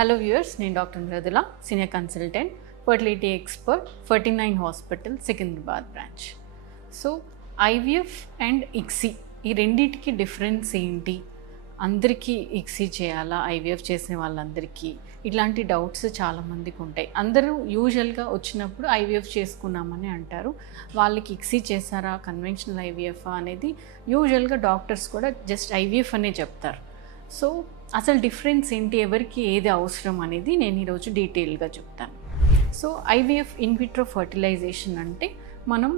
Hello viewers, నేను doctor Mridula, senior consultant, fertility expert, 49 hospital, Secunderabad branch. So IVF and ICSI ఈ రెండింటికి difference ఏంటి? అందరికీ ఇక్సీ చేయాలా, ఐవీఎఫ్ చేసిన వాళ్ళందరికీ? ఇట్లాంటి డౌట్స్ చాలామందికి ఉంటాయి. అందరూ యూజువల్గా వచ్చినప్పుడు ఐవీఎఫ్ చేసుకున్నామని అంటారు. వాళ్ళకి ఇక్సీ చేశారా, కన్వెన్షనల్ ఐవీఎఫ్ అనేది యూజువల్గా డాక్టర్స్ కూడా జస్ట్ ఐవీఎఫ్ అనే చెప్తారు. సో అసలు డిఫరెన్స్ ఏంటి, ఎవరికి ఏది అవసరం అనేది నేను ఈరోజు డీటెయిల్గా చెప్తాను. సో ఐవీఎఫ్ ఇన్విట్రో ఫర్టిలైజేషన్ అంటే మనం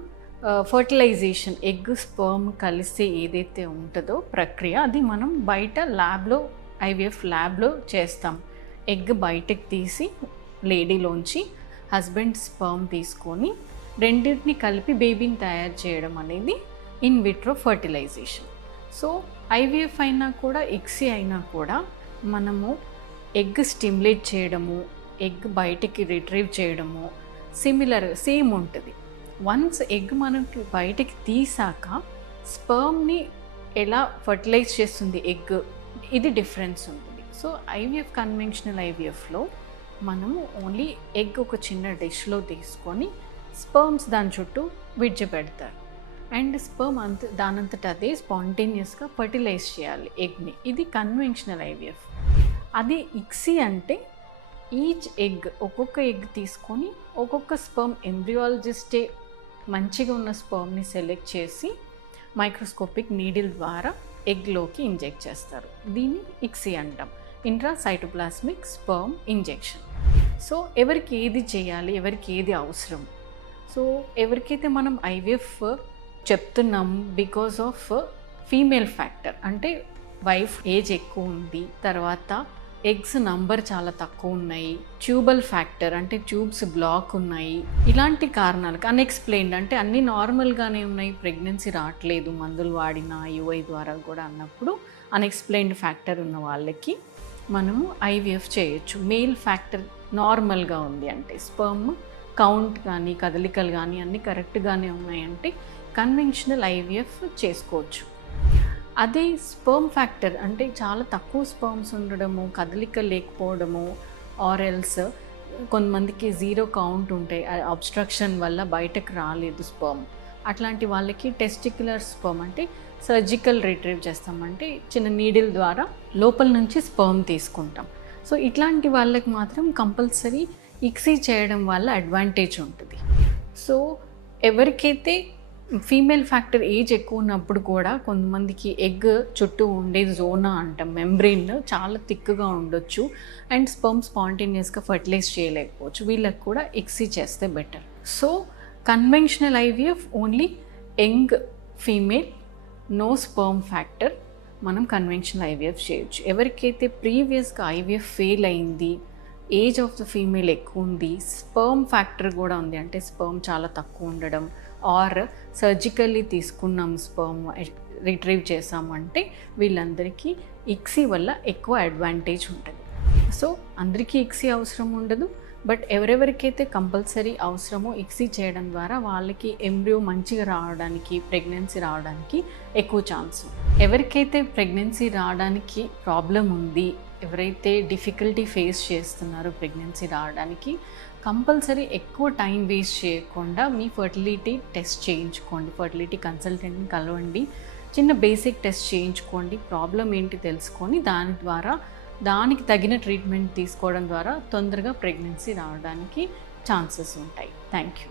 ఫర్టిలైజేషన్ ఎగ్ స్పర్మ్ కలిసి ఏదైతే ఉంటుందో ప్రక్రియ, అది మనం బయట ల్యాబ్లో ఐవీఎఫ్ ల్యాబ్లో చేస్తాం. ఎగ్ బయటకు తీసి లేడీలోంచి హస్బెండ్ స్పర్మ్ తీసుకొని రెండింటిని కలిపి బేబీని తయారు చేయడం అనేది ఇన్విట్రో ఫర్టిలైజేషన్. సో ఐవీఎఫ్ అయినా కూడా ఇక్సీ అయినా కూడా మనము ఎగ్ స్టిమ్యులేట్ చేయడము, ఎగ్ బయటికి రిట్రీవ్ చేయడము సేమ్ ఉంటుంది. వన్స్ ఎగ్ మనకి బయటికి తీసాక స్పర్మ్ని ఎలా ఫర్టిలైజ్ చేస్తుంది ఎగ్, ఇది డిఫరెన్స్ ఉంటుంది. సో ఐవీఎఫ్ కన్వెన్షనల్ ఐవీఎఫ్లో మనము ఓన్లీ ఎగ్ ఒక చిన్న డిష్లో తీసుకొని స్పర్మ్స్ దాని చుట్టూ విడిచిపెడతారు అండ్ స్పర్మ్ దానంతట అదే స్పాంటేనియస్గా ఫర్టిలైజ్ చేయాలి ఎగ్ని. ఇది కన్వెన్షనల్ ఐవీఎఫ్. అది ఇక్సీ అంటే ఈచ్ ఎగ్, ఒక్కొక్క ఎగ్ తీసుకొని ఒక్కొక్క స్పర్మ్ ఎంబ్రియాలజిస్టే మంచిగా ఉన్న స్పర్మ్ని సెలెక్ట్ చేసి మైక్రోస్కోపిక్ నీడిల్ ద్వారా ఎగ్లోకి ఇంజెక్ట్ చేస్తారు. దీన్ని ఇక్సీ అంటాం, ఇంట్రాసైటోప్లాస్మిక్ స్పర్మ్ ఇంజెక్షన్. సో ఎవరికి ఏది చేయాలి, ఎవరికి ఏది అవసరం? సో ఎవరికైతే మనం ఐవీఎఫ్ చెప్తున్నాం బికాజ్ ఆఫ్ ఫీమేల్ ఫ్యాక్టర్, అంటే వైఫ్ ఏజ్ ఎక్కువ ఉంది, తర్వాత ఎగ్స్ నంబర్ చాలా తక్కువ ఉన్నాయి, ట్యూబల్ ఫ్యాక్టర్ అంటే ట్యూబ్స్ బ్లాక్ ఉన్నాయి, ఇలాంటి కారణాలకు అన్ఎక్స్ప్లెయిన్డ్ అంటే అన్నీ నార్మల్గానే ఉన్నాయి, ప్రెగ్నెన్సీ రావట్లేదు మందులు వాడిన యుఐ ద్వారా కూడా అన్నప్పుడు అన్ఎక్స్ప్లెయిన్డ్ ఫ్యాక్టర్ ఉన్న వాళ్ళకి మనము ఐవీఎఫ్ చేయొచ్చు. మేల్ ఫ్యాక్టర్ నార్మల్గా ఉంది అంటే స్పర్మ్ కౌంట్ కానీ కదలికలు కానీ అన్నీ కరెక్ట్గానే ఉన్నాయంటే కన్వెన్షనల్ ఐవీఎఫ్ చేసుకోవచ్చు. అదే స్పర్మ్ ఫ్యాక్టర్ అంటే చాలా తక్కువ స్పర్మ్స్ ఉండడము, కదలిక లేకపోవడము, ఆర్ఎల్స్ కొంతమందికి 0 కౌంట్ ఉంటాయి, అబ్స్ట్రక్షన్ వల్ల బయటకు రాలేదు స్పర్మ్. అట్లాంటి వాళ్ళకి టెస్టిక్యులర్ స్పర్మ్ అంటే సర్జికల్ రిట్రీవ్ చేస్తామంటే చిన్న నీడిల్ ద్వారా లోపల నుంచి స్పర్మ్ తీసుకుంటాం. సో ఇట్లాంటి వాళ్ళకి మాత్రం కంపల్సరీ ఇక్సీ చేయడం వల్ల అడ్వాంటేజ్ ఉంటుంది. సో ఎవరికైతే ఫీమేల్ ఫ్యాక్టర్ ఏజ్ ఎక్కువ ఉన్నప్పుడు కూడా కొంతమందికి ఎగ్ చుట్టూ ఉండే జోనా అంటాం, మెంబ్రెయిన్ చాలా థిక్గా ఉండొచ్చు అండ్ స్పర్మ్ స్పాంటేనియస్గా ఫర్టిలైజ్ చేయలేకపోవచ్చు, వీళ్ళకి కూడా ఇక్సీ చేస్తే better. So conventional IVF only young female, no sperm factor, మనం కన్వెన్షనల్ ఐవీఎఫ్ చేయొచ్చు. ఎవరికైతే ప్రీవియస్గా ఐవీఎఫ్ ఫెయిల్ అయింది, ఏజ్ ఆఫ్ ద ఫీమేల్ ఎక్కువ ఉంది, స్పర్మ్ ఫ్యాక్టర్ కూడా ఉంది అంటే స్పర్మ్ చాలా తక్కువ ఉండడం, ఆర్ సర్జికల్లీ తీసుకున్నాం స్పర్మ్ రిట్రీవ్ చేసామంటే వీళ్ళందరికీ ఇక్సీ వల్ల ఎక్కువ అడ్వాంటేజ్ ఉంటుంది. సో అందరికీ ఇక్సీ అవసరం ఉండదు, బట్ ఎవరెవరికైతే కంపల్సరీ అవసరమో ఇక్సీ చేయడం ద్వారా వాళ్ళకి ఎంబ్రియో మంచిగా రావడానికి, ప్రెగ్నెన్సీ రావడానికి ఎక్కువ ఛాన్స్. ఎవరికైతే ప్రెగ్నెన్సీ రావడానికి ప్రాబ్లం ఉంది, ఎవరైతే డిఫికల్టీ ఫేస్ చేస్తున్నారో ప్రెగ్నెన్సీ రావడానికి, కంపల్సరీ ఎక్కువ టైం వేస్ట్ చేయకుండా మీ ఫర్టిలిటీ టెస్ట్ చేయించుకోండి, ఫర్టిలిటీ కన్సల్టెంట్ని కలవండి, చిన్న బేసిక్ టెస్ట్ చేయించుకోండి, ప్రాబ్లం ఏంటి తెలుసుకొని దానికి తగిన ట్రీట్మెంట్ తీసుకోవడం ద్వారా తొందరగా ప్రెగ్నెన్సీ రావడానికి ఛాన్సెస్ ఉంటాయి. Thank you.